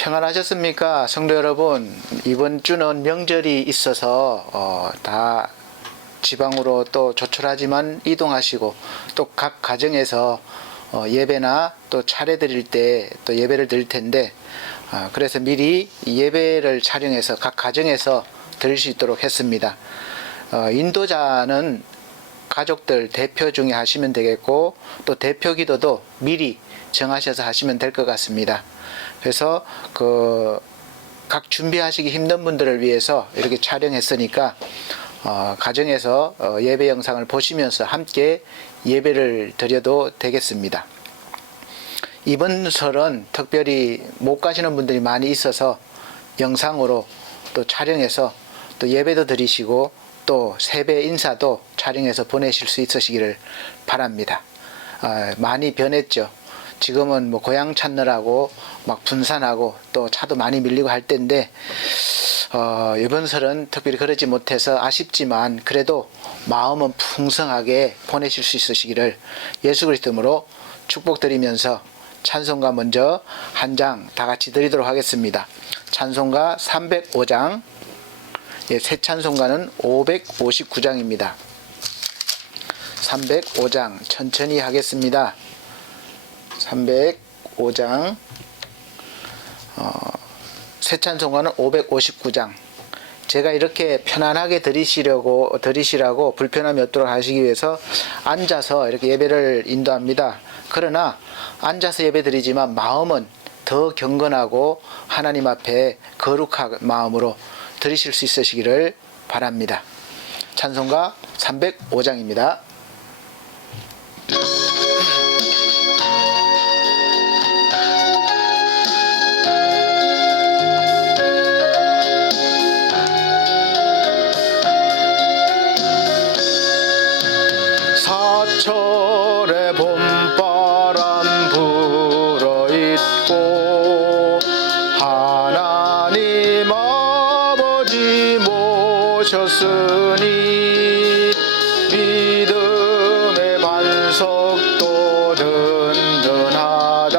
평안하셨습니까? 성도 여러분, 이번 주는 명절이 있어서 다 지방으로 또 조촐하지만 이동하시고 또 각 가정에서 예배나 또 차례 드릴 때 또 예배를 드릴 텐데, 그래서 미리 예배를 촬영해서 각 가정에서 드릴 수 있도록 했습니다. 인도자는 가족들 대표 중에 하시면 되겠고, 또 대표 기도도 미리 정하셔서 하시면 될 것 같습니다. 그래서 각 준비하시기 힘든 분들을 위해서 이렇게 촬영했으니까 가정에서 예배 영상을 보시면서 함께 예배를 드려도 되겠습니다. 이번 설은 특별히 못 가시는 분들이 많이 있어서 영상으로 또 촬영해서 또 예배도 드리시고 또 세배 인사도 촬영해서 보내실 수 있으시기를 바랍니다. 많이 변했죠. 지금은 뭐 고향 찾느라고 막 분산하고 또 차도 많이 밀리고 할 때인데, 이번 설은 특별히 그러지 못해서 아쉽지만 그래도 마음은 풍성하게 보내실 수 있으시기를 예수 그리스도 이름으로 축복드리면서 찬송가 먼저 한 장 다 같이 드리도록 하겠습니다. 찬송가 305장, 새 찬송가는 559장입니다. 305장 천천히 하겠습니다. 305장, 새 찬송가는 559장. 제가 이렇게 편안하게 드리시라고 불편함이 없도록 하시기 위해서 앉아서 이렇게 예배를 인도합니다. 그러나 앉아서 예배 드리지만 마음은 더 경건하고 하나님 앞에 거룩한 마음으로 드리실 수 있으시기를 바랍니다. 찬송가 305장입니다. 사철의 봄바람 불어있고 하나님 아버지 모셨으니 믿음의 반석도 든든하다.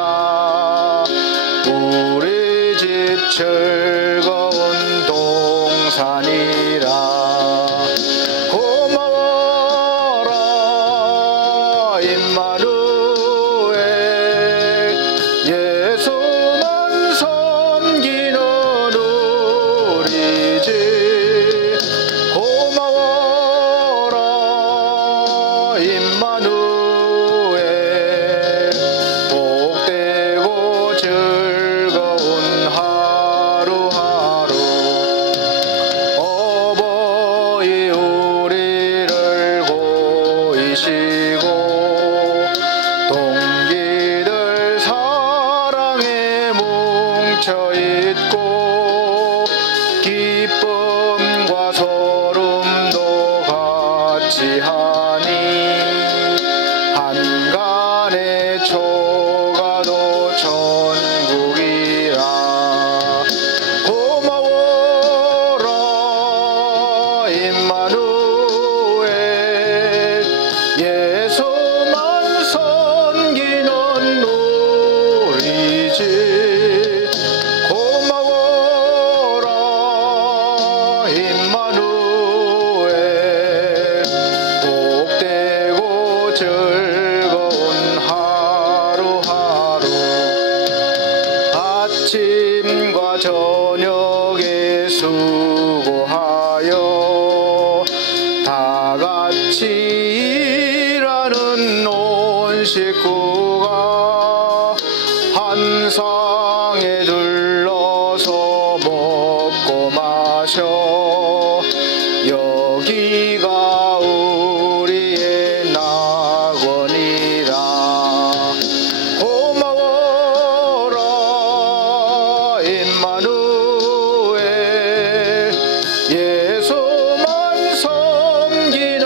우리 집 즐거운 동산이라. 예수만 섬기는 우리 집 고마워라. 임마누엘 복되고 즐거운 하루하루. 어버이 우리를 고이시고 동기들 사랑에 뭉쳐있고 기쁨과 소름도 같이 하니 한간의 초가도 천국이라. 고마워라 임마누엘 예수만 섬기는 우리 집 고마워라. 임마누엘 복되고 즐거운 하루하루. 아침과 저녁에 수고하여 다 같이 일하는 온 식구가 한 상에 둘러서 먹고 마셔. 여기가 우리의 낙원이라. 고마워라 임마누엘 예수만 섬기는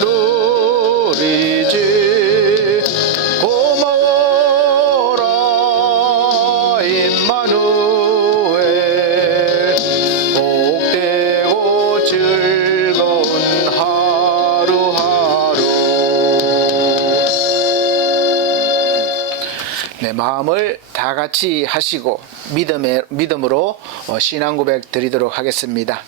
우리 집 고마워라 임마누엘 복되고 즐거운 하루하루. 내 마음을 다 같이 하시고 믿음으로 신앙 고백 드리도록 하겠습니다.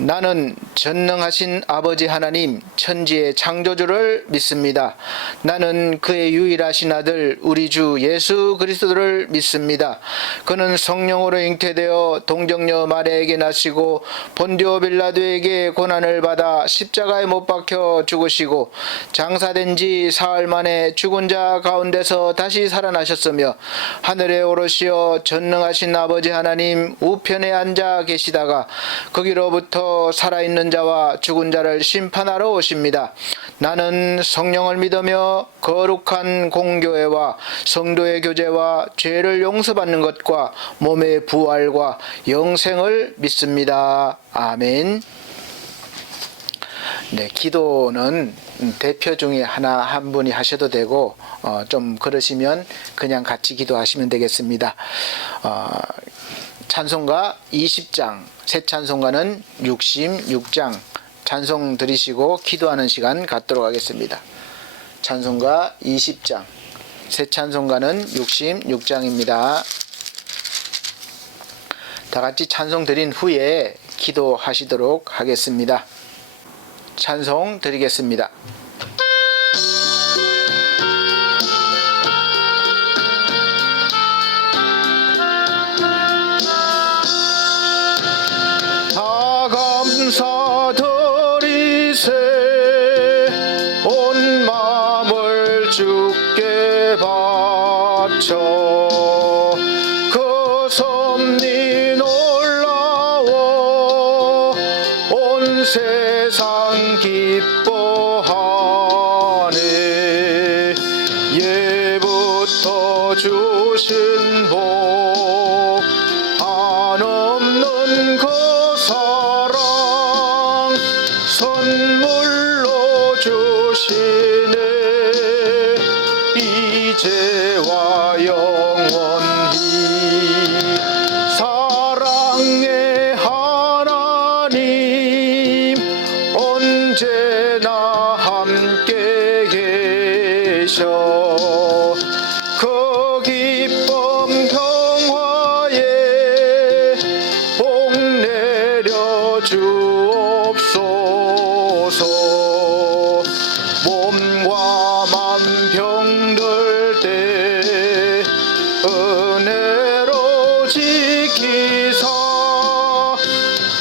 나는 전능하신 아버지 하나님 천지의 창조주를 믿습니다. 나는 그의 유일하신 아들 우리 주 예수 그리스도를 믿습니다. 그는 성령으로 잉태되어 동정녀 마리아에게 나시고 본디오 빌라도에게 고난을 받아 십자가에 못 박혀 죽으시고 장사된 지 사흘 만에 죽은 자 가운데서 다시 살아나셨으며 하늘에 오르시어 전능하신 아버지 하나님 우편에 앉아 계시다가 거기로부터 살아있는 자와 죽은 자를 심판하러 오십니다. 나는 성령을 믿으며 거룩한 공교회와 성도의 교제와 죄를 용서받는 것과 몸의 부활과 영생을 믿습니다. 아멘. 네, 기도는 대표 중에 한 분이 하셔도 되고 좀 그러시면 그냥 같이 기도하시면 되겠습니다. 찬송가 20장, 새 찬송가는 66장 찬송 드리시고 기도하는 시간 갖도록 하겠습니다. 찬송가 20장, 새 찬송가는 66장입니다. 다 같이 찬송 드린 후에 기도하시도록 하겠습니다. 찬송 드리겠습니다. 감사드리세 온 마음을 주께 바쳐 그 섭리 놀라워 온 세상 기뻐하네. 예부터 주신 복 한없는 그 사랑 선물로 주시네. 이제와 영원히 사랑의 하나님 언제나 함께 계셔. 그 기쁨 평화에 복 내려 주옵소서. 몸과 맘 병들 때 은혜로 지키사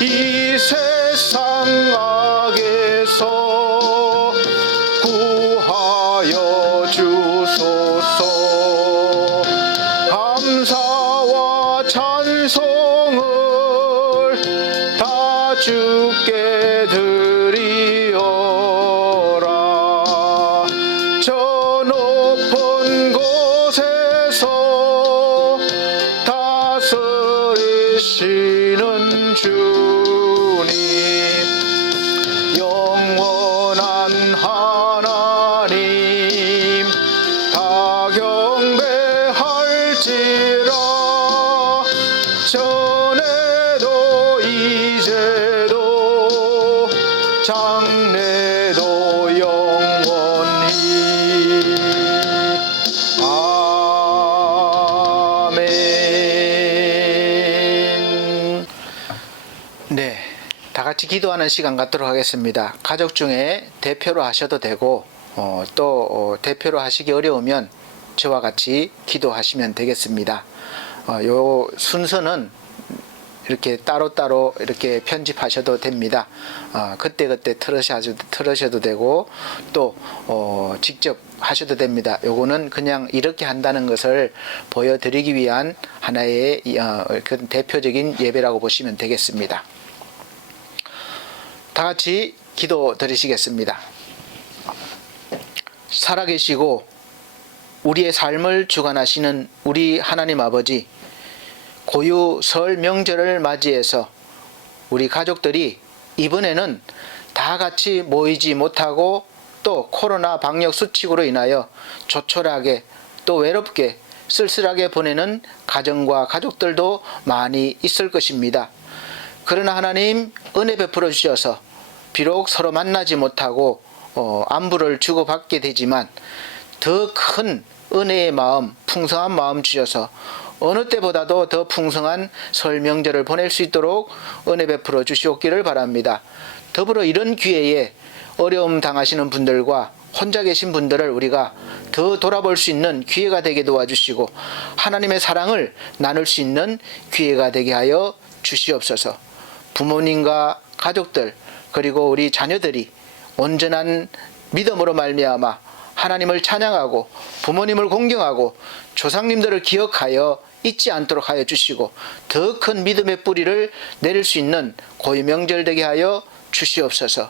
이 세상 악에서 구하여 주소서. 감사와 찬송을 다 주께 드리어라. 저 높은 곳에서 다스리시는 주님 영원한 하나님 다 경배할지라. 전에도 이제도 장래도 영원히 아멘. 네, 다 같이 기도하는 시간 갖도록 하겠습니다. 가족 중에 대표로 하셔도 되고 또 대표로 하시기 어려우면 저와 같이 기도하시면 되겠습니다. 요 순서는 이렇게 따로따로 이렇게 편집하셔도 됩니다. 그때그때 틀으셔도 되고 또 직접 하셔도 됩니다. 요거는 그냥 이렇게 한다는 것을 보여드리기 위한 하나의 그 대표적인 예배라고 보시면 되겠습니다. 다 같이 기도 드리시겠습니다. 살아계시고 우리의 삶을 주관하시는 우리 하나님 아버지, 고유 설 명절을 맞이해서 우리 가족들이 이번에는 다 같이 모이지 못하고 또 코로나 방역 수칙으로 인하여 조촐하게 또 외롭게 쓸쓸하게 보내는 가정과 가족들도 많이 있을 것입니다. 그러나 하나님 은혜 베풀어 주셔서 비록 서로 만나지 못하고 안부를 주고받게 되지만 더 큰 은혜의 마음, 풍성한 마음 주셔서 어느 때보다도 더 풍성한 설 명절을 보낼 수 있도록 은혜 베풀어 주시옵기를 바랍니다. 더불어 이런 기회에 어려움 당하시는 분들과 혼자 계신 분들을 우리가 더 돌아볼 수 있는 기회가 되게 도와주시고 하나님의 사랑을 나눌 수 있는 기회가 되게 하여 주시옵소서. 부모님과 가족들 그리고 우리 자녀들이 온전한 믿음으로 말미암아 하나님을 찬양하고 부모님을 공경하고 조상님들을 기억하여 잊지 않도록 하여 주시고 더 큰 믿음의 뿌리를 내릴 수 있는 고유 명절 되게 하여 주시옵소서.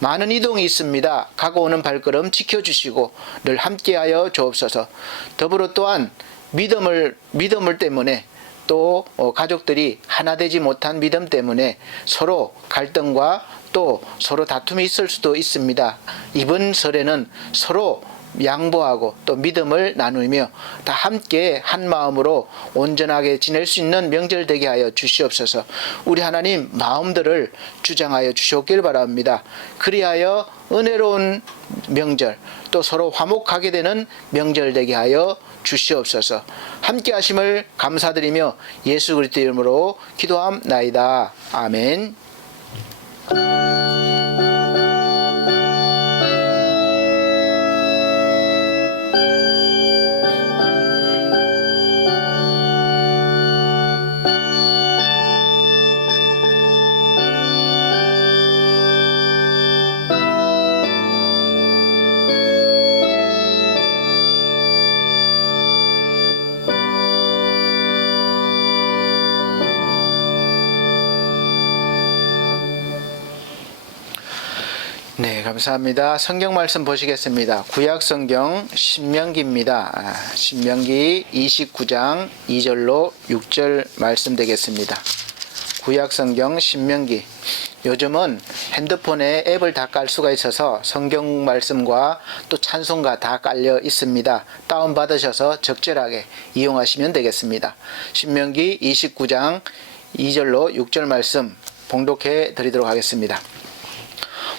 많은 이동이 있습니다. 가고 오는 발걸음 지켜주시고 늘 함께하여 주옵소서. 더불어 또한 믿음을 때문에 또 가족들이 하나 되지 못한 믿음 때문에 서로 갈등과 또 서로 다툼이 있을 수도 있습니다. 이번 설에는 서로 양보하고 또 믿음을 나누며 다 함께 한 마음으로 온전하게 지낼 수 있는 명절 되게 하여 주시옵소서. 우리 하나님 마음들을 주장하여 주시옵길 바랍니다. 그리하여 은혜로운 명절 또 서로 화목하게 되는 명절 되게 하여 주시옵소서. 함께 하심을 감사드리며 예수 그리스도 이름으로 기도함나이다. 아멘. 네, 감사합니다. 성경 말씀 보시겠습니다. 구약 성경 신명기입니다. 신명기 29장 2절로 6절 말씀 되겠습니다. 구약 성경 신명기. 요즘은 핸드폰에 앱을 다 깔 수가 있어서 성경 말씀과 또 찬송가 다 깔려 있습니다. 다운받으셔서 적절하게 이용하시면 되겠습니다. 신명기 29장 2절로 6절 말씀 봉독해 드리도록 하겠습니다.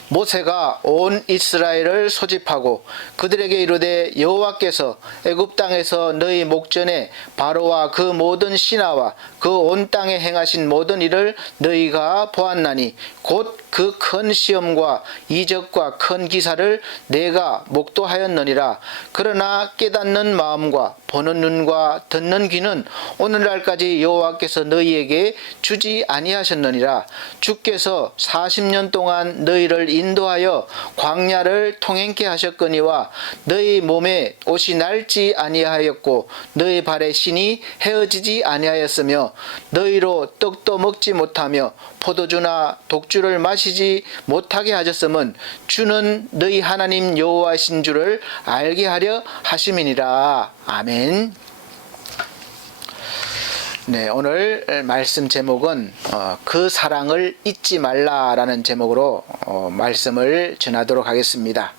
모세가 온 이스라엘을 소집하고 그들에게 이르되 여호와께서 애굽 땅에서 너희 목전에 바로와 그 모든 신하와 그 온 땅에 행하신 모든 일을 너희가 보았나니 곧 그 큰 시험과 이적과 큰 기사를 내가 목도하였느니라. 그러나 깨닫는 마음과 보는 눈과 듣는 귀는 오늘날까지 여호와께서 너희에게 주지 아니하셨느니라. 주께서 40년 동안 너희를 인도하여 광야를 통행케 하셨거니와 너희 몸에 옷이 낡지 아니하였고 너희 발에 신이 헤어지지 아니하였으며 너희로 떡도 먹지 못하며 포도주나 독주를 마시지 못하게 하셨음은 주는 너희 하나님 여호와신 줄을 알게 하려 하심이니라. 아멘. 네, 오늘 말씀 제목은 그 사랑을 잊지 말라라는 제목으로 말씀을 전하도록 하겠습니다.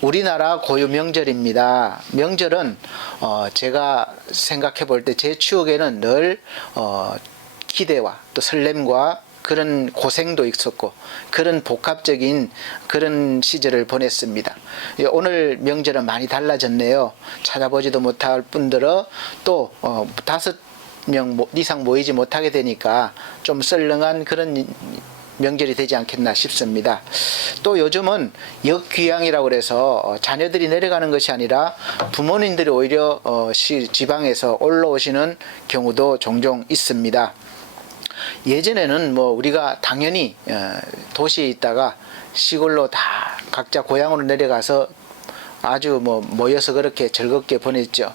우리나라 고유 명절입니다. 명절은 제가 생각해 볼 때 제 추억에는 늘 기대와 또 설렘과 그런 고생도 있었고 그런 복합적인 그런 시절을 보냈습니다. 오늘 명절은 많이 달라졌네요. 찾아보지도 못할 뿐더러 또 5명 이상 모이지 못하게 되니까 좀 썰렁한 그런 명절이 되지 않겠나 싶습니다. 또 요즘은 역귀향이라고 해서 자녀들이 내려가는 것이 아니라 부모님들이 오히려 지방에서 올라오시는 경우도 종종 있습니다. 예전에는 우리가 당연히 도시에 있다가 시골로 다 각자 고향으로 내려가서 아주 모여서 그렇게 즐겁게 보냈죠.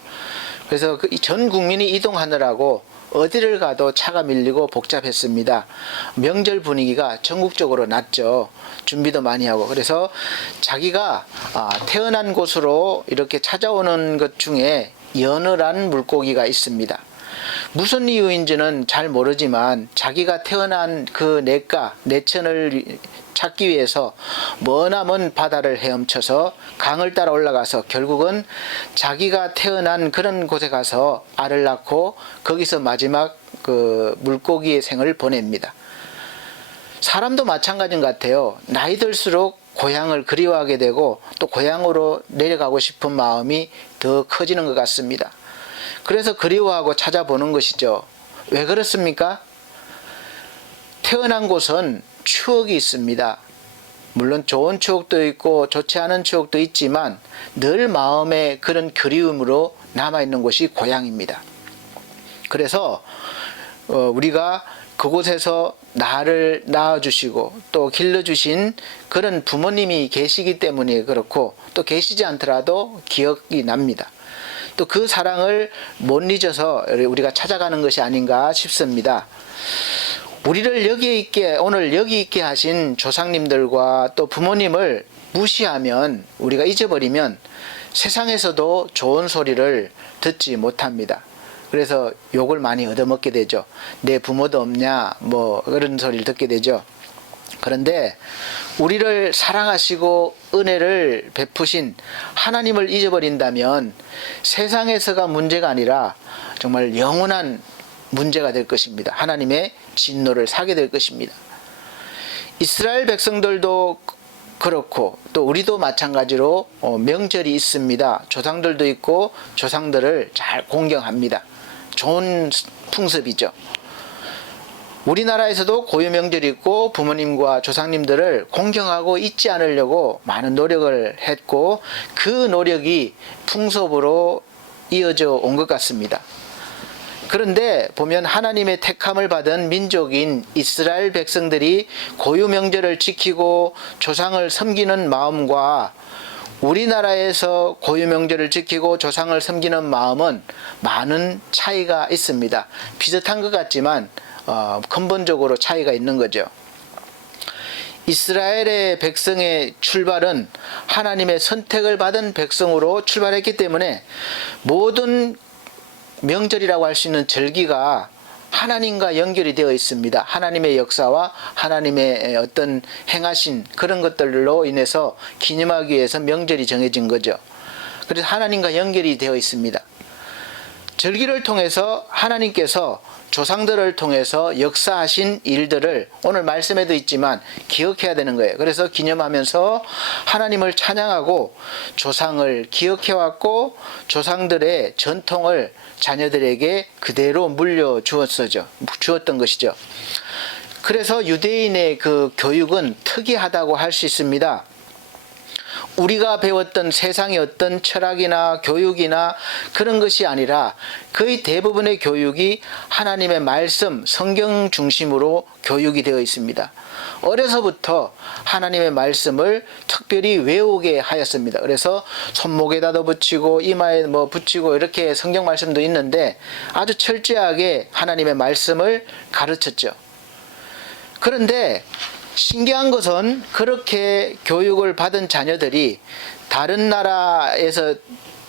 그래서 전 국민이 이동하느라고 어디를 가도 차가 밀리고 복잡했습니다. 명절 분위기가 전국적으로 났죠. 준비도 많이 하고. 그래서 자기가 태어난 곳으로 이렇게 찾아오는 것 중에 연어란 물고기가 있습니다. 무슨 이유인지는 잘 모르지만 자기가 태어난 그 내천을 찾기 위해서 머나먼 바다를 헤엄쳐서 강을 따라 올라가서 결국은 자기가 태어난 그런 곳에 가서 알을 낳고 거기서 마지막 그 물고기의 생을 보냅니다. 사람도 마찬가지인 것 같아요. 나이 들수록 고향을 그리워하게 되고 또 고향으로 내려가고 싶은 마음이 더 커지는 것 같습니다. 그래서 그리워하고 찾아보는 것이죠. 왜 그렇습니까? 태어난 곳은 추억이 있습니다. 물론 좋은 추억도 있고 좋지 않은 추억도 있지만 늘 마음에 그런 그리움으로 남아있는 곳이 고향입니다. 그래서 우리가 그곳에서 나를 낳아주시고 또 길러주신 그런 부모님이 계시기 때문에 그렇고, 또 계시지 않더라도 기억이 납니다. 또 그 사랑을 못 잊어서 우리가 찾아가는 것이 아닌가 싶습니다. 우리를 오늘 여기 있게 하신 조상님들과 또 부모님을 무시하면, 우리가 잊어버리면 세상에서도 좋은 소리를 듣지 못합니다. 그래서 욕을 많이 얻어먹게 되죠. 내 부모도 없냐 뭐 그런 소리를 듣게 되죠. 그런데 우리를 사랑하시고 은혜를 베푸신 하나님을 잊어버린다면 세상에서가 문제가 아니라 정말 영원한 문제가 될 것입니다. 하나님의 진노를 사게 될 것입니다. 이스라엘 백성들도 그렇고 또 우리도 마찬가지로 명절이 있습니다. 조상들도 있고 조상들을 잘 공경합니다. 좋은 풍습이죠. 우리나라에서도 고유 명절이 있고 부모님과 조상님들을 공경하고 잊지 않으려고 많은 노력을 했고, 그 노력이 풍습으로 이어져 온 것 같습니다. 그런데 보면 하나님의 택함을 받은 민족인 이스라엘 백성들이 고유 명절을 지키고 조상을 섬기는 마음과 우리나라에서 고유 명절을 지키고 조상을 섬기는 마음은 많은 차이가 있습니다. 비슷한 것 같지만 근본적으로 차이가 있는 거죠. 이스라엘의 백성의 출발은 하나님의 선택을 받은 백성으로 출발했기 때문에 모든 명절이라고 할 수 있는 절기가 하나님과 연결이 되어 있습니다. 하나님의 역사와 하나님의 어떤 행하신 그런 것들로 인해서 기념하기 위해서 명절이 정해진 거죠. 그래서 하나님과 연결이 되어 있습니다. 절기를 통해서 하나님께서 조상들을 통해서 역사하신 일들을 오늘 말씀에도 있지만 기억해야 되는 거예요. 그래서 기념하면서 하나님을 찬양하고 조상을 기억해왔고 조상들의 전통을 자녀들에게 그대로 주었던 것이죠. 그래서 유대인의 그 교육은 특이하다고 할 수 있습니다. 우리가 배웠던 세상의 어떤 철학이나 교육이나 그런 것이 아니라 거의 대부분의 교육이 하나님의 말씀, 성경 중심으로 교육이 되어 있습니다. 어려서부터 하나님의 말씀을 특별히 외우게 하였습니다. 그래서 손목에다도 붙이고 이마에 붙이고 이렇게 성경 말씀도 있는데 아주 철저하게 하나님의 말씀을 가르쳤죠. 그런데 신기한 것은 그렇게 교육을 받은 자녀들이 다른 나라에서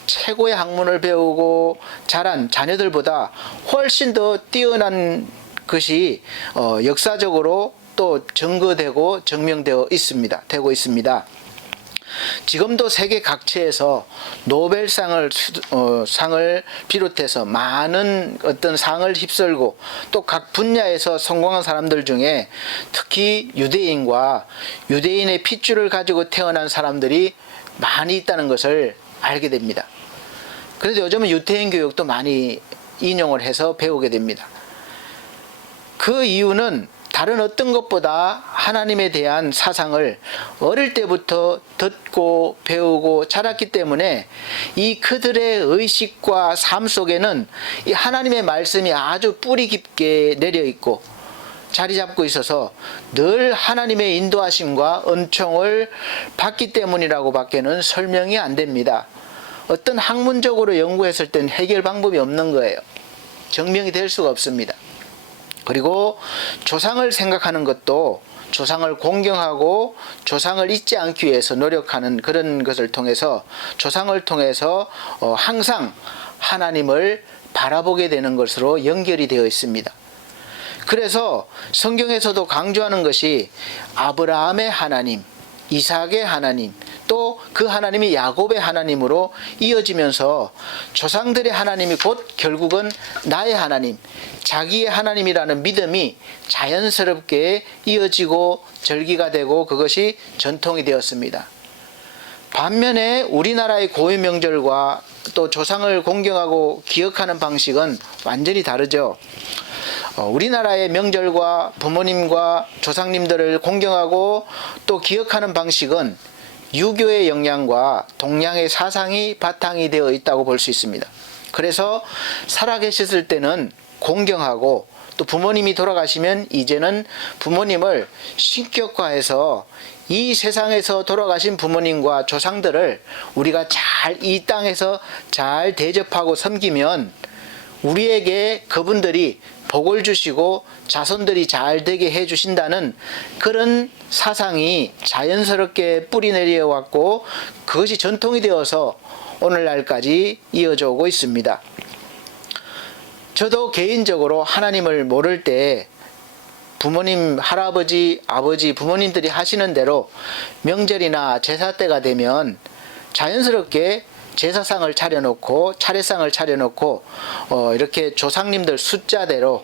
최고의 학문을 배우고 자란 자녀들보다 훨씬 더 뛰어난 것이 역사적으로 또 증거되고 증명되고 있습니다. 지금도 세계 각처에서 노벨상을 비롯해서 많은 어떤 상을 휩쓸고 또 각 분야에서 성공한 사람들 중에 특히 유대인과 유대인의 핏줄을 가지고 태어난 사람들이 많이 있다는 것을 알게 됩니다. 그래서 요즘은 유태인 교육도 많이 인용을 해서 배우게 됩니다. 그 이유는 다른 어떤 것보다 하나님에 대한 사상을 어릴 때부터 듣고 배우고 자랐기 때문에 이 그들의 의식과 삶 속에는 이 하나님의 말씀이 아주 뿌리 깊게 내려 있고 자리 잡고 있어서 늘 하나님의 인도하심과 은총을 받기 때문이라고 밖에는 설명이 안 됩니다. 어떤 학문적으로 연구했을 땐 해결 방법이 없는 거예요. 증명이 될 수가 없습니다. 그리고 조상을 생각하는 것도 조상을 공경하고 조상을 잊지 않기 위해서 노력하는 그런 것을 통해서 조상을 통해서 항상 하나님을 바라보게 되는 것으로 연결이 되어 있습니다. 그래서 성경에서도 강조하는 것이 아브라함의 하나님, 이삭의 하나님, 또 그 하나님이 야곱의 하나님으로 이어지면서 조상들의 하나님이 곧 결국은 나의 하나님, 자기의 하나님이라는 믿음이 자연스럽게 이어지고 절기가 되고 그것이 전통이 되었습니다. 반면에 우리나라의 고유 명절과 또 조상을 공경하고 기억하는 방식은 완전히 다르죠. 우리나라의 명절과 부모님과 조상님들을 공경하고 또 기억하는 방식은 유교의 영향과 동양의 사상이 바탕이 되어 있다고 볼 수 있습니다. 그래서 살아계셨을 때는 공경하고 또 부모님이 돌아가시면 이제는 부모님을 신격화해서 이 세상에서 돌아가신 부모님과 조상들을 우리가 잘 이 땅에서 잘 대접하고 섬기면 우리에게 그분들이 복을 주시고 자손들이 잘 되게 해 주신다는 그런 사상이 자연스럽게 뿌리 내려 왔고 그것이 전통이 되어서 오늘날까지 이어져 오고 있습니다. 저도 개인적으로 하나님을 모를 때 부모님, 할아버지, 아버지, 부모님들이 하시는 대로 명절이나 제사 때가 되면 자연스럽게 제사상을 차려놓고 차례상을 차려놓고 이렇게 조상님들 숫자대로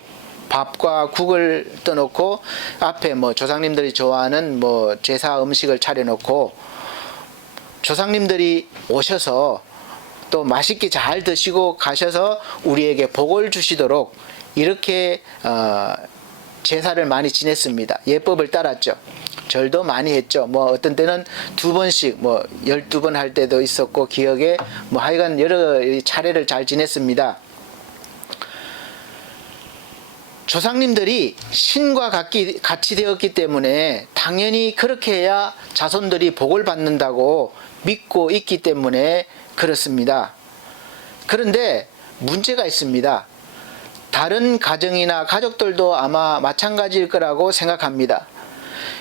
밥과 국을 떠놓고 앞에 뭐 조상님들이 좋아하는 뭐 제사 음식을 차려놓고 조상님들이 오셔서 또 맛있게 잘 드시고 가셔서 우리에게 복을 주시도록 이렇게 제사를 많이 지냈습니다. 예법을 따랐죠. 절도 많이 했죠. 뭐 어떤 때는 2번씩 뭐 12번 할 때도 있었고 기억에 뭐 하여간 여러 차례를 잘 지냈습니다. 조상님들이 신과 같이 되었기 때문에 당연히 그렇게 해야 자손들이 복을 받는다고 믿고 있기 때문에 그렇습니다. 그런데 문제가 있습니다. 다른 가정이나 가족들도 아마 마찬가지일 거라고 생각합니다.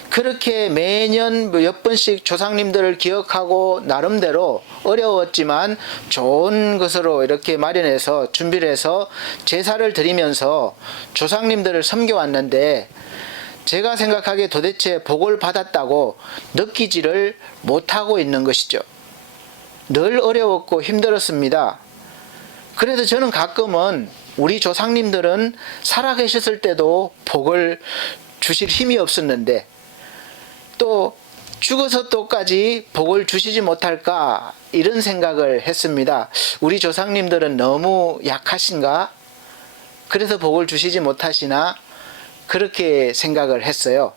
그렇게 매년 몇 번씩 조상님들을 기억하고 나름대로 어려웠지만 좋은 것으로 이렇게 마련해서 준비를 해서 제사를 드리면서 조상님들을 섬겨왔는데 제가 생각하기에 도대체 복을 받았다고 느끼지를 못하고 있는 것이죠. 늘 어려웠고 힘들었습니다. 그래도 저는 가끔은 우리 조상님들은 살아계셨을 때도 복을 주실 힘이 없었는데 또 죽어서 또까지 복을 주시지 못할까 이런 생각을 했습니다. 우리 조상님들은 너무 약하신가? 그래서 복을 주시지 못하시나? 그렇게 생각을 했어요.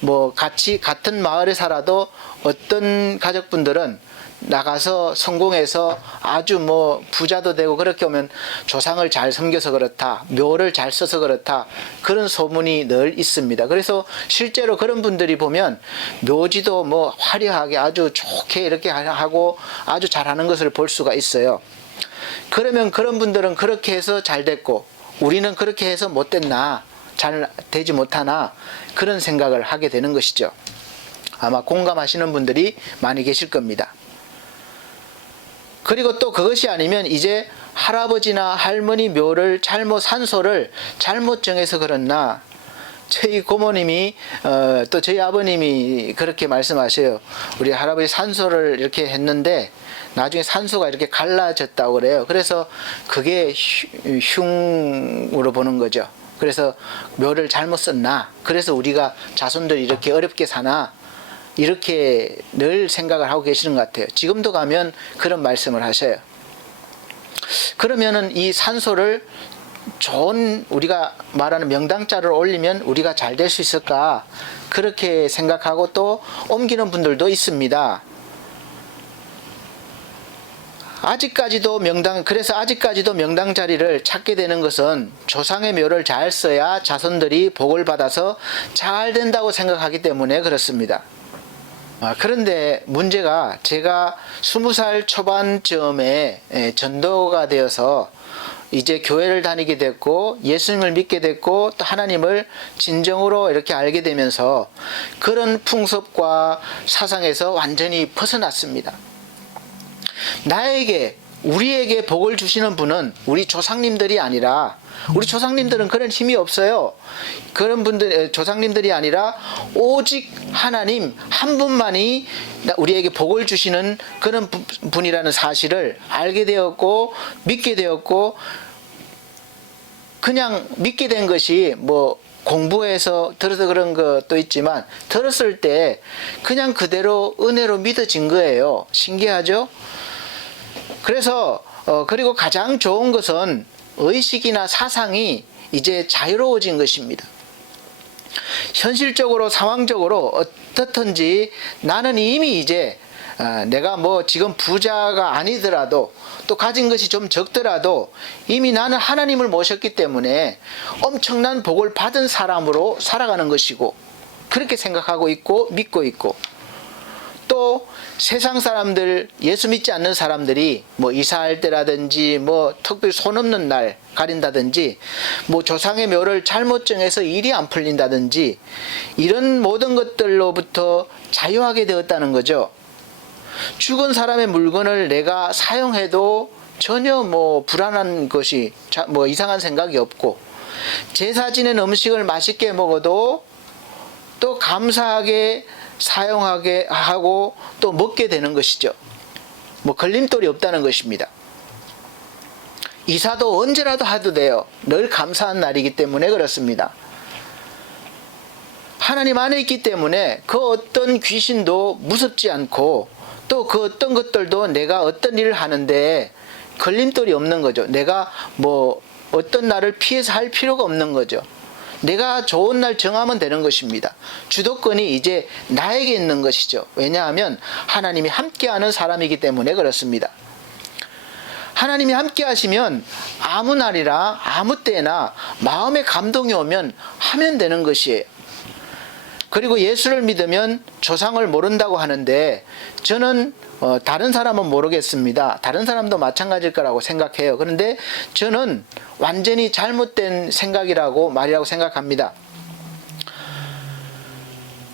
뭐 같은 마을에 살아도 어떤 가족분들은 나가서 성공해서 아주 뭐 부자도 되고 그렇게 오면 조상을 잘 섬겨서 그렇다, 묘를 잘 써서 그렇다, 그런 소문이 늘 있습니다. 그래서 실제로 그런 분들이 보면 묘지도 뭐 화려하게 아주 좋게 이렇게 하고 아주 잘하는 것을 볼 수가 있어요. 그러면 그런 분들은 그렇게 해서 잘 됐고 우리는 그렇게 해서 못 됐나, 잘 되지 못하나, 그런 생각을 하게 되는 것이죠. 아마 공감하시는 분들이 많이 계실 겁니다. 그리고 또 그것이 아니면 이제 할아버지나 할머니 묘를 잘못, 산소를 잘못 정해서 그렇나, 저희 고모님이 또 저희 아버님이 그렇게 말씀하셔요. 우리 할아버지 산소를 이렇게 했는데 나중에 산소가 이렇게 갈라졌다고 그래요. 그래서 그게 흉으로 보는 거죠. 그래서 묘를 잘못 썼나, 그래서 우리가 자손들이 이렇게 어렵게 사나, 이렇게 늘 생각을 하고 계시는 것 같아요. 지금도 가면 그런 말씀을 하셔요. 그러면은 이 산소를 좋은, 우리가 말하는 명당자를 올리면 우리가 잘 될 수 있을까, 그렇게 생각하고 또 옮기는 분들도 있습니다. 그래서 아직까지도 명당 자리를 찾게 되는 것은 조상의 묘를 잘 써야 자손들이 복을 받아서 잘 된다고 생각하기 때문에 그렇습니다. 그런데 문제가, 제가 20살 초반쯤에 전도가 되어서 이제 교회를 다니게 됐고 예수님을 믿게 됐고 또 하나님을 진정으로 이렇게 알게 되면서 그런 풍습과 사상에서 완전히 벗어났습니다. 우리에게 복을 주시는 분은 우리 조상님들이 아니라, 우리 조상님들은 그런 힘이 없어요. 그런 분들, 조상님들이 아니라 오직 하나님 한 분만이 우리에게 복을 주시는 그런 분이라는 사실을 알게 되었고 믿게 되었고, 그냥 믿게 된 것이 뭐 공부해서 들어서 그런 것도 있지만 들었을 때 그냥 그대로 은혜로 믿어진 거예요. 신기하죠? 그래서 그리고 가장 좋은 것은 의식이나 사상이 이제 자유로워진 것입니다. 현실적으로 상황적으로 어떻든지 나는 이미 이제 내가 뭐 지금 부자가 아니더라도 또 가진 것이 좀 적더라도 이미 나는 하나님을 모셨기 때문에 엄청난 복을 받은 사람으로 살아가는 것이고, 그렇게 생각하고 있고 믿고 있고, 또 세상 사람들, 예수 믿지 않는 사람들이 뭐 이사할 때라든지 뭐 특별히 손 없는 날 가린다든지 뭐 조상의 묘를 잘못 정해서 일이 안 풀린다든지 이런 모든 것들로부터 자유하게 되었다는 거죠. 죽은 사람의 물건을 내가 사용해도 전혀 뭐 불안한 것이 뭐 이상한 생각이 없고, 제사 지낸 음식을 맛있게 먹어도 또 감사하게 사용하게 하고 또 먹게 되는 것이죠. 뭐 걸림돌이 없다는 것입니다. 이사도 언제라도 해도 돼요. 늘 감사한 날이기 때문에 그렇습니다. 하나님 안에 있기 때문에 그 어떤 귀신도 무섭지 않고, 또 그 어떤 것들도 내가 어떤 일을 하는데 걸림돌이 없는 거죠. 내가 뭐 어떤 날을 피해서 할 필요가 없는 거죠. 내가 좋은 날 정하면 되는 것입니다. 주도권이 이제 나에게 있는 것이죠. 왜냐하면 하나님이 함께하는 사람이기 때문에 그렇습니다. 하나님이 함께 하시면 아무 날이나 아무 때나 마음에 감동이 오면 하면 되는 것이에요. 그리고 예수를 믿으면 조상을 모른다고 하는데, 저는 다른 사람은 모르겠습니다. 다른 사람도 마찬가지일 거라고 생각해요. 그런데 저는 완전히 잘못된 생각이라고 말이라고 생각합니다.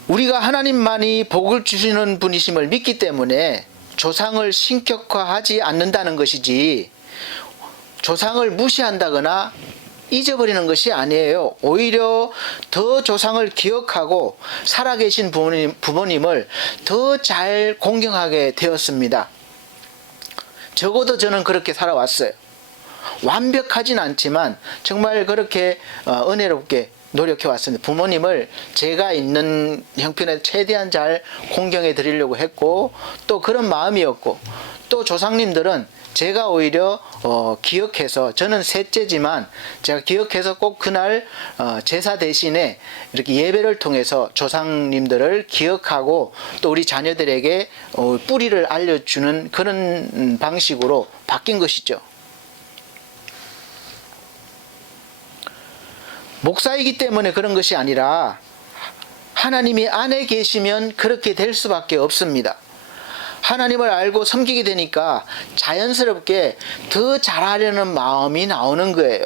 우리가 하나님만이 복을 주시는 분이심을 믿기 때문에 조상을 신격화하지 않는다는 것이지, 조상을 무시한다거나 잊어버리는 것이 아니에요. 오히려 더 조상을 기억하고 살아계신 부모님을 더 잘 공경하게 되었습니다. 적어도 저는 그렇게 살아왔어요. 완벽하진 않지만 정말 그렇게 은혜롭게 노력해 왔습니다. 부모님을 제가 있는 형편에 최대한 잘 공경해 드리려고 했고, 또 그런 마음이었고, 또 조상님들은 제가 오히려 기억해서, 저는 셋째지만 제가 기억해서 꼭 그날 제사 대신에 이렇게 예배를 통해서 조상님들을 기억하고 또 우리 자녀들에게 뿌리를 알려주는 그런 방식으로 바뀐 것이죠. 목사이기 때문에 그런 것이 아니라 하나님이 안에 계시면 그렇게 될 수밖에 없습니다. 하나님을 알고 섬기게 되니까 자연스럽게 더 잘하려는 마음이 나오는 거예요.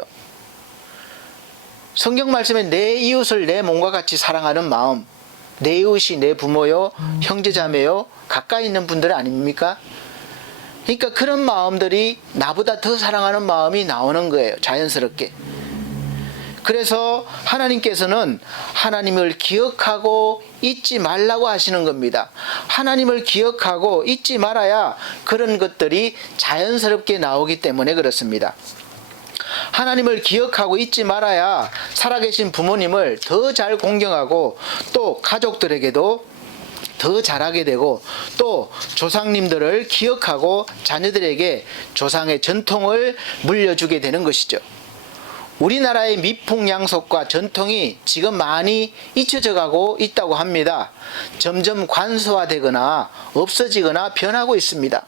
성경 말씀에 내 이웃을 내 몸과 같이 사랑하는 마음, 내 이웃이 내 부모요, 형제자매요, 가까이 있는 분들 아닙니까? 그러니까 그런 마음들이 나보다 더 사랑하는 마음이 나오는 거예요. 자연스럽게. 그래서 하나님께서는 하나님을 기억하고 잊지 말라고 하시는 겁니다. 하나님을 기억하고 잊지 말아야 그런 것들이 자연스럽게 나오기 때문에 그렇습니다. 하나님을 기억하고 잊지 말아야 살아계신 부모님을 더 잘 공경하고 또 가족들에게도 더 잘하게 되고, 또 조상님들을 기억하고 자녀들에게 조상의 전통을 물려주게 되는 것이죠. 우리나라의 미풍양속과 전통이 지금 많이 잊혀져 가고 있다고 합니다. 점점 관소화되거나 없어지거나 변하고 있습니다.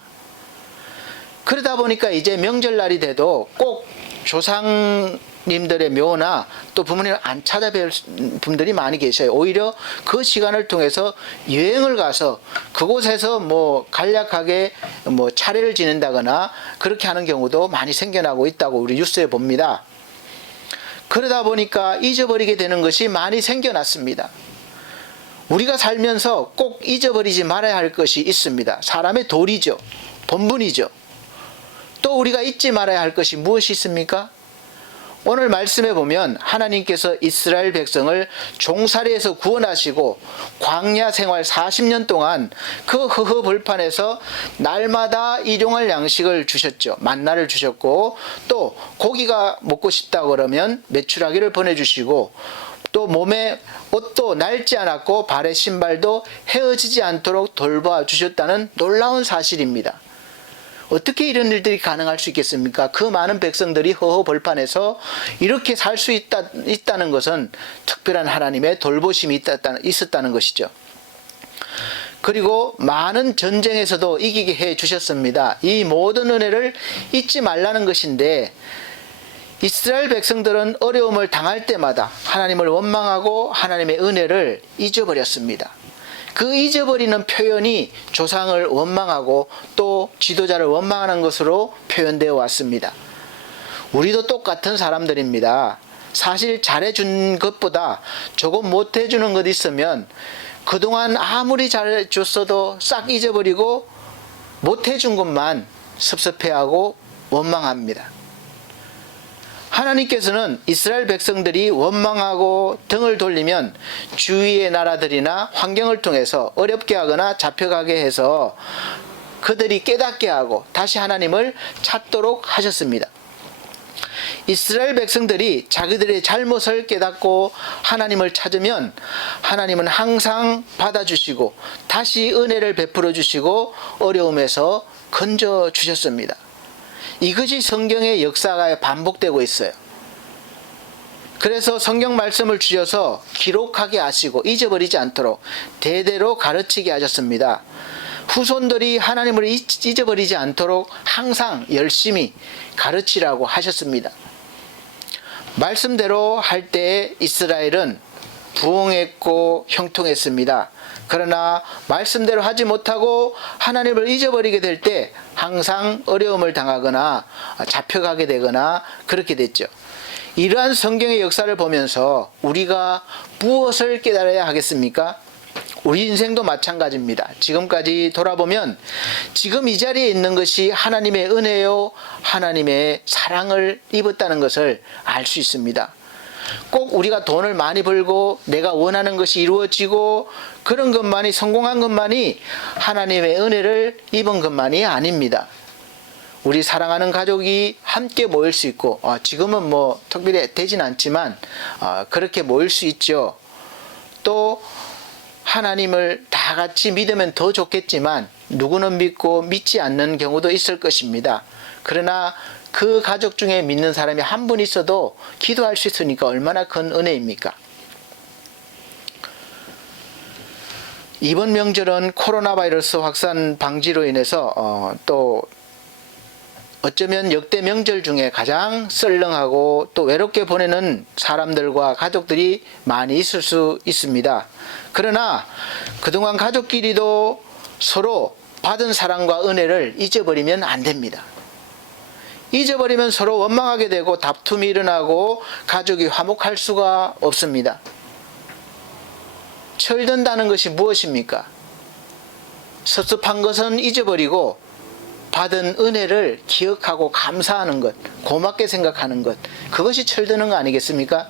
그러다 보니까 이제 명절날이 돼도 꼭 조상님들의 묘나 또 부모님을 안 찾아뵐 분들이 많이 계셔요. 오히려 그 시간을 통해서 여행을 가서 그곳에서 뭐 간략하게 뭐 차례를 지낸다거나 그렇게 하는 경우도 많이 생겨나고 있다고 우리 뉴스에 봅니다. 그러다 보니까 잊어버리게 되는 것이 많이 생겨났습니다. 우리가 살면서 꼭 잊어버리지 말아야 할 것이 있습니다. 사람의 도리죠. 본분이죠. 또 우리가 잊지 말아야 할 것이 무엇이 있습니까? 오늘 말씀에 보면 하나님께서 이스라엘 백성을 종살이에서 구원하시고 광야 생활 40년 동안 그 허허벌판에서 날마다 일용할 양식을 주셨죠. 만나를 주셨고, 또 고기가 먹고 싶다 그러면 메추라기를 보내주시고, 또 몸에 옷도 낡지 않았고 발의 신발도 헤어지지 않도록 돌봐주셨다는 놀라운 사실입니다. 어떻게 이런 일들이 가능할 수 있겠습니까? 그 많은 백성들이 허허벌판에서 이렇게 살 수 있다는 것은 특별한 하나님의 돌보심이 있었다는 것이죠. 그리고 많은 전쟁에서도 이기게 해 주셨습니다. 이 모든 은혜를 잊지 말라는 것인데, 이스라엘 백성들은 어려움을 당할 때마다 하나님을 원망하고 하나님의 은혜를 잊어버렸습니다. 그 잊어버리는 표현이 조상을 원망하고 또 지도자를 원망하는 것으로 표현되어 왔습니다. 우리도 똑같은 사람들입니다. 사실 잘해준 것보다 조금 못해주는 것 있으면 그동안 아무리 잘해줬어도 싹 잊어버리고 못해준 것만 섭섭해하고 원망합니다. 하나님께서는 이스라엘 백성들이 원망하고 등을 돌리면 주위의 나라들이나 환경을 통해서 어렵게 하거나 잡혀가게 해서 그들이 깨닫게 하고 다시 하나님을 찾도록 하셨습니다. 이스라엘 백성들이 자기들의 잘못을 깨닫고 하나님을 찾으면 하나님은 항상 받아주시고 다시 은혜를 베풀어 주시고 어려움에서 건져 주셨습니다. 이것이 성경의 역사가 반복되고 있어요. 그래서 성경 말씀을 주셔서 기록하게 하시고 잊어버리지 않도록 대대로 가르치게 하셨습니다. 후손들이 하나님을 잊어버리지 않도록 항상 열심히 가르치라고 하셨습니다. 말씀대로 할 때에 이스라엘은 부흥했고 형통했습니다. 그러나 말씀대로 하지 못하고 하나님을 잊어버리게 될 때 항상 어려움을 당하거나 잡혀가게 되거나 그렇게 됐죠. 이러한 성경의 역사를 보면서 우리가 무엇을 깨달아야 하겠습니까? 우리 인생도 마찬가지입니다. 지금까지 돌아보면 지금 이 자리에 있는 것이 하나님의 은혜요, 하나님의 사랑을 입었다는 것을 알 수 있습니다. 꼭 우리가 돈을 많이 벌고 내가 원하는 것이 이루어지고 그런 것만이, 성공한 것만이 하나님의 은혜를 입은 것만이 아닙니다. 우리 사랑하는 가족이 함께 모일 수 있고, 지금은 뭐 특별히 되진 않지만 그렇게 모일 수 있죠. 또 하나님을 다 같이 믿으면 더 좋겠지만 누구는 믿고 믿지 않는 경우도 있을 것입니다. 그러나 그 가족 중에 믿는 사람이 한 분 있어도 기도할 수 있으니까 얼마나 큰 은혜입니까? 이번 명절은 코로나 바이러스 확산 방지로 인해서 또 어쩌면 역대 명절 중에 가장 썰렁하고 또 외롭게 보내는 사람들과 가족들이 많이 있을 수 있습니다. 그러나 그동안 가족끼리도 서로 받은 사랑과 은혜를 잊어버리면 안 됩니다. 잊어버리면 서로 원망하게 되고 다툼이 일어나고 가족이 화목할 수가 없습니다. 철든다는 것이 무엇입니까? 섭섭한 것은 잊어버리고 받은 은혜를 기억하고 감사하는 것, 고맙게 생각하는 것, 그것이 철드는 거 아니겠습니까?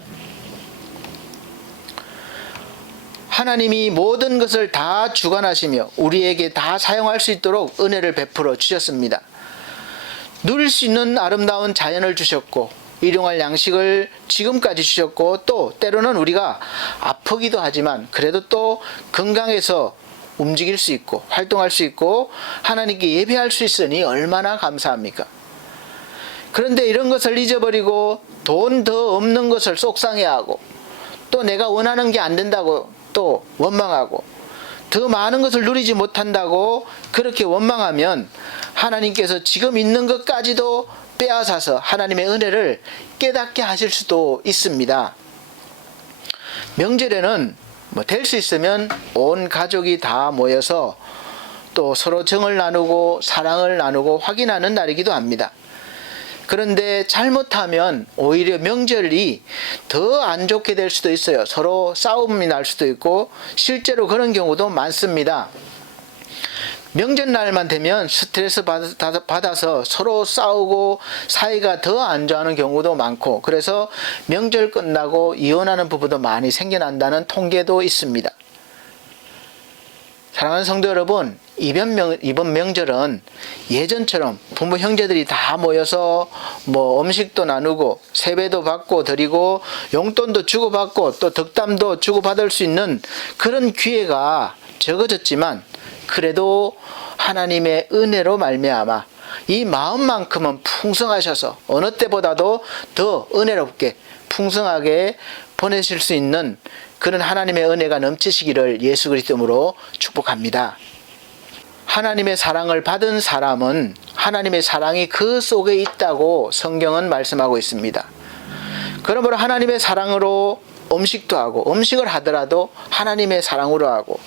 하나님이 모든 것을 다 주관하시며 우리에게 다 사용할 수 있도록 은혜를 베풀어 주셨습니다. 누릴 수 있는 아름다운 자연을 주셨고 일용할 양식을 지금까지 주셨고 또 때로는 우리가 아프기도 하지만 그래도 또 건강해서 움직일 수 있고 활동할 수 있고 하나님께 예배할 수 있으니 얼마나 감사합니까? 그런데 이런 것을 잊어버리고 돈 더 없는 것을 속상해하고 또 내가 원하는 게 안 된다고 또 원망하고 더 많은 것을 누리지 못한다고 그렇게 원망하면 하나님께서 지금 있는 것까지도 빼앗아서 하나님의 은혜를 깨닫게 하실 수도 있습니다. 명절에는 될 수 있으면 온 가족이 다 모여서 또 서로 정을 나누고 사랑을 나누고 확인하는 날이기도 합니다. 그런데 잘못하면 오히려 명절이 더 안 좋게 될 수도 있어요. 서로 싸움이 날 수도 있고 실제로 그런 경우도 많습니다. 명절날만 되면 스트레스 받아서 서로 싸우고 사이가 더 안 좋아하는 경우도 많고 그래서 명절 끝나고 이혼하는 부부도 많이 생겨난다는 통계도 있습니다. 사랑하는 성도 여러분, 이번 명절은 예전처럼 부모 형제들이 다 모여서 음식도 나누고 세배도 받고 드리고 용돈도 주고받고 또 덕담도 주고받을 수 있는 그런 기회가 적어졌지만, 그래도 하나님의 은혜로 말미암아 이 마음만큼은 풍성하셔서 어느 때보다도 더 은혜롭게 풍성하게 보내실 수 있는 그런 하나님의 은혜가 넘치시기를 예수 그리스도로 축복합니다. 하나님의 사랑을 받은 사람은 하나님의 사랑이 그 속에 있다고 성경은 말씀하고 있습니다. 그러므로 하나님의 사랑으로 음식도 하고, 음식을 하더라도 하나님의 사랑으로 하고,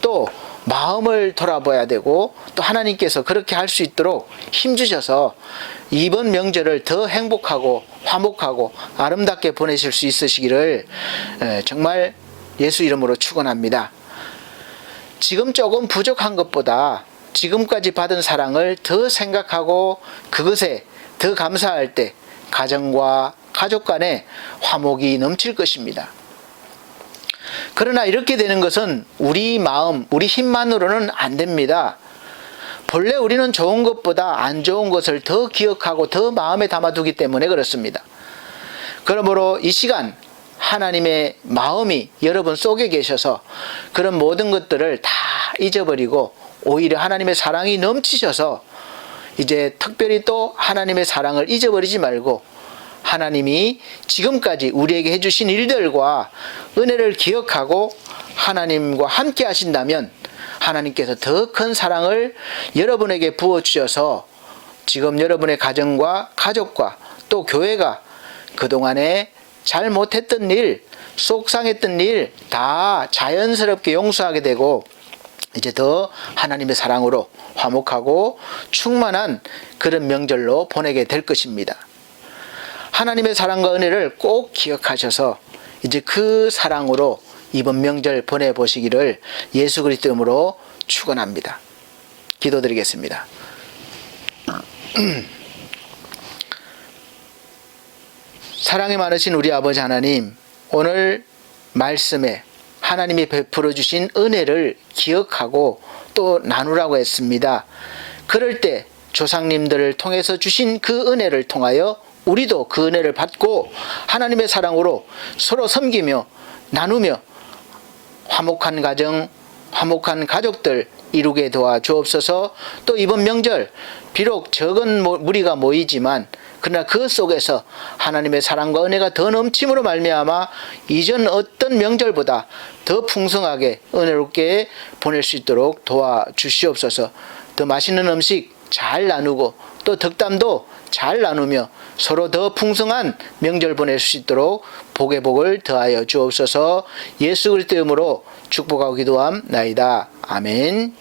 또 마음을 돌아봐야 되고, 또 하나님께서 그렇게 할 수 있도록 힘주셔서 이번 명절을 더 행복하고 화목하고 아름답게 보내실 수 있으시기를 정말 예수 이름으로 축원합니다. 지금 조금 부족한 것보다 지금까지 받은 사랑을 더 생각하고 그것에 더 감사할 때 가정과 가족 간에 화목이 넘칠 것입니다. 그러나 이렇게 되는 것은 우리 마음, 우리 힘만으로는 안 됩니다. 본래 우리는 좋은 것보다 안 좋은 것을 더 기억하고 더 마음에 담아두기 때문에 그렇습니다. 그러므로 이 시간 하나님의 마음이 여러분 속에 계셔서 그런 모든 것들을 다 잊어버리고 오히려 하나님의 사랑이 넘치셔서 이제 특별히 또 하나님의 사랑을 잊어버리지 말고 하나님이 지금까지 우리에게 해주신 일들과 은혜를 기억하고 하나님과 함께 하신다면 하나님께서 더 큰 사랑을 여러분에게 부어주셔서 지금 여러분의 가정과 가족과 또 교회가 그동안에 잘못했던 일, 속상했던 일 다 자연스럽게 용서하게 되고 이제 더 하나님의 사랑으로 화목하고 충만한 그런 명절로 보내게 될 것입니다. 하나님의 사랑과 은혜를 꼭 기억하셔서 이제 그 사랑으로 이번 명절 보내보시기를 예수 그리스도 이름으로 축원합니다. 기도드리겠습니다. 사랑이 많으신 우리 아버지 하나님, 오늘 말씀에 하나님이 베풀어 주신 은혜를 기억하고 또 나누라고 했습니다. 그럴 때 조상님들을 통해서 주신 그 은혜를 통하여 우리도 그 은혜를 받고 하나님의 사랑으로 서로 섬기며 나누며 화목한 가정, 화목한 가족들 이루게 도와 주옵소서. 또 이번 명절 비록 적은 무리가 모이지만 그러나 그 속에서 하나님의 사랑과 은혜가 더 넘침으로 말미암아 이전 어떤 명절보다 더 풍성하게 은혜롭게 보낼 수 있도록 도와주시옵소서. 더 맛있는 음식 잘 나누고 또 덕담도 잘 나누며 서로 더 풍성한 명절 보낼 수 있도록 복의 복을 더하여 주옵소서. 예수 그리스도의 이름으로 축복하고 기도함나이다. 아멘.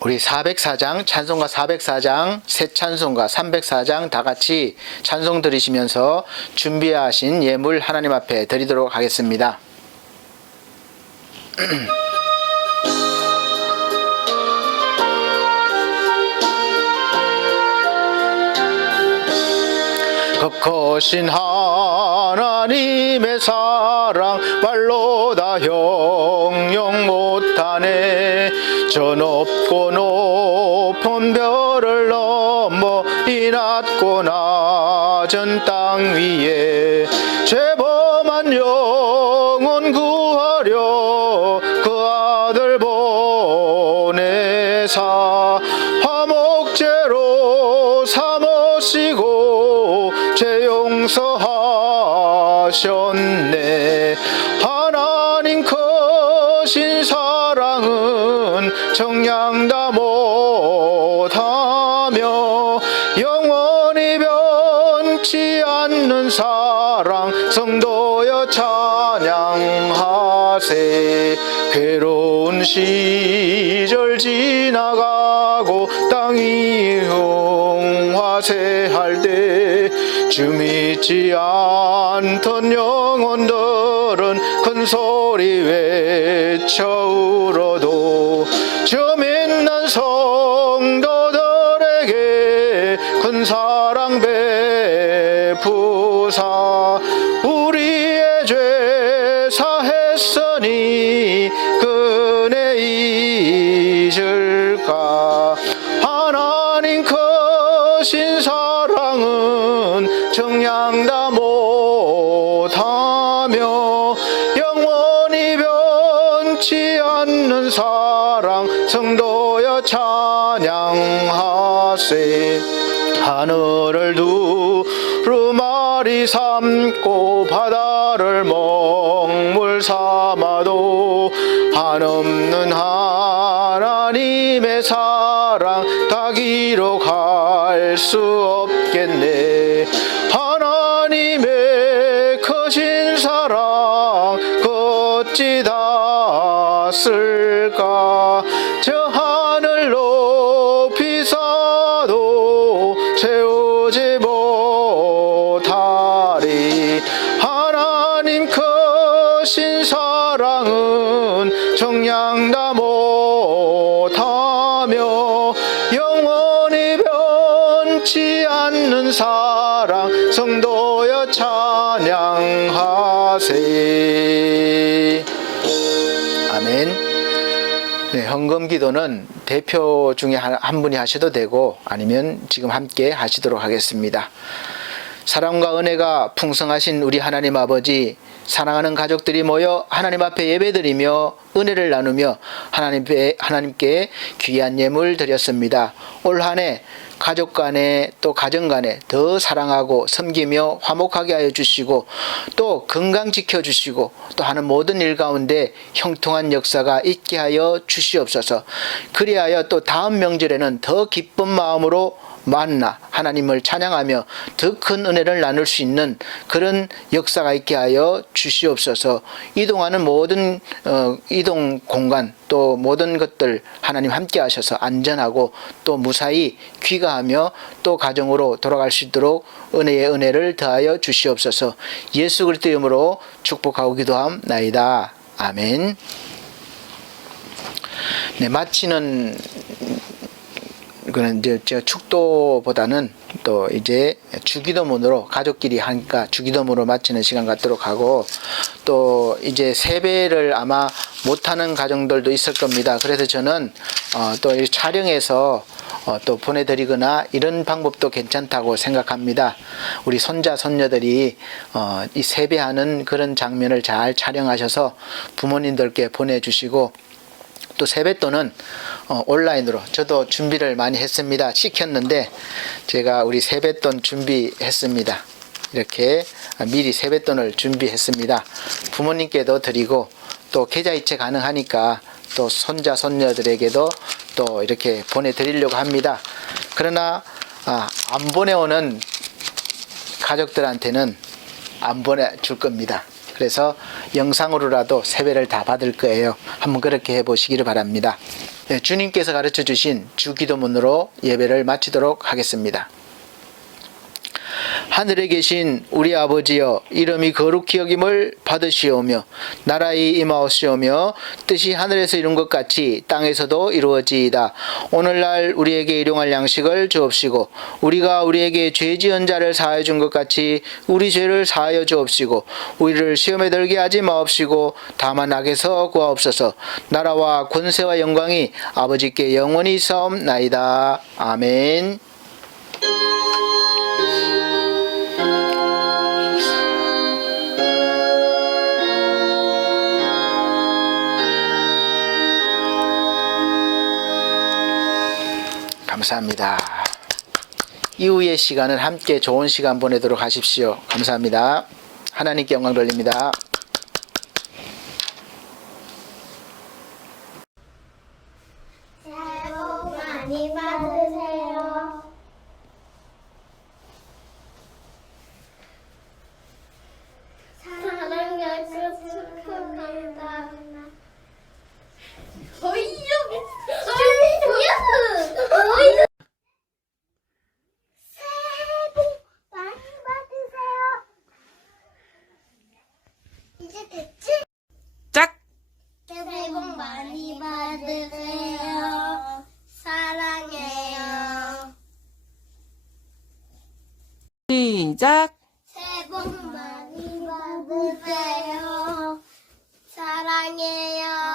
우리 404장, 찬송가 404장, 새 찬송가 304장 다 같이 찬송 드리시면서 준비하신 예물 하나님 앞에 드리도록 하겠습니다. 거신 하나님의 사랑 말로 다 형용 못하네. 저 높고 높은 별을 넘어 이 낮고 낮은 땅 위에 죄범한 영혼 구하려 그 아들 보내사 화목제로 삼으시고 죄 용서하셨네. 하나님 크신 사랑은 정량다 못하며 영원히 변치 않는 사랑 성도여 찬양하세. 괴로운 시절 지나가고 땅이 흉화세할 때 주 믿지 않던 영혼들은 큰 소리 외쳐 울어도 주 믿는 성도들에게 큰 사랑 베푸사 우리의 죄 사했으니 그네 않는 사랑 성도여 찬양하세. 하늘을 두루마리 삼고 바다를 먹물 삼아도 한없는 하나님의 사랑 다 기록할 수 없겠네. 하나님의 크신 사랑 어찌 다 쓸까. 저 하늘 높이 사도 채우지 못하리. 하나님 크신 사랑은 정량 다 못하며 영원히 변치 않는 사랑 성도여 찬양하세. 아멘. 네, 헌금 기도는 대표 중에 한 분이 하셔도 되고 아니면 지금 함께 하시도록 하겠습니다. 사랑과 은혜가 풍성하신 우리 하나님 아버지, 사랑하는 가족들이 모여 하나님 앞에 예배드리며 은혜를 나누며 하나님께 귀한 예물 드렸습니다. 올 한 해 가족 간에 또 가정 간에 더 사랑하고 섬기며 화목하게 하여 주시고 또 건강 지켜주시고 또 하는 모든 일 가운데 형통한 역사가 있게 하여 주시옵소서. 그리하여 또 다음 명절에는 더 기쁜 마음으로 만나 하나님을 찬양하며 더 큰 은혜를 나눌 수 있는 그런 역사가 있게 하여 주시옵소서. 이동하는 모든 이동 공간 또 모든 것들 하나님 함께 하셔서 안전하고 또 무사히 귀가하며 또 가정으로 돌아갈 수 있도록 은혜의 은혜를 더하여 주시옵소서. 예수 그리스도 이름으로 축복하고 기도함나이다. 아멘. 네, 마치는 그는 이제 축도보다는 또 이제 주기도문으로 가족끼리 하니까 주기도문으로 마치는 시간 갖도록 하고, 또 이제 세배를 아마 못하는 가정들도 있을 겁니다. 그래서 저는 또 이 촬영해서 또 보내드리거나 이런 방법도 괜찮다고 생각합니다. 우리 손자 손녀들이 이 세배하는 그런 장면을 잘 촬영하셔서 부모님들께 보내주시고, 또 세뱃돈은 온라인으로 저도 준비를 많이 했습니다. 시켰는데 제가 우리 세뱃돈 준비했습니다. 이렇게 미리 세뱃돈을 준비했습니다. 부모님께도 드리고 또 계좌이체 가능하니까 또 손자 손녀들에게도 또 이렇게 보내드리려고 합니다. 그러나 안 보내오는 가족들한테는 안 보내줄 겁니다. 그래서 영상으로라도 세배를 다 받을 거예요. 한번 그렇게 해보시기를 바랍니다. 네, 주님께서 가르쳐 주신 주기도문으로 예배를 마치도록 하겠습니다. 하늘에 계신 우리 아버지여, 이름이 거룩히 여김을 받으시오며 나라의 임하옵시오며 뜻이 하늘에서 이룬 것 같이 땅에서도 이루어지이다. 오늘날 우리에게 일용할 양식을 주옵시고 우리가 우리에게 죄 지은 자를 사하여 준 것 같이 우리 죄를 사하여 주옵시고 우리를 시험에 들게 하지 마옵시고 다만 악에서 구하옵소서. 나라와 권세와 영광이 아버지께 영원히 있사옵나이다. 아멘. 감사합니다. 이후의 시간은 함께 좋은 시간 보내도록 하십시오. 감사합니다. 하나님께 영광 돌립니다. 새해 복 많이 받으세요. 사랑의 축복합니다. 새해 복 많이 받으세요. 이제 됐지? 짝! 새해 복 많이 받으세요. 사랑해요. 시작! 새해 복 많이 받으세요. 사랑해요.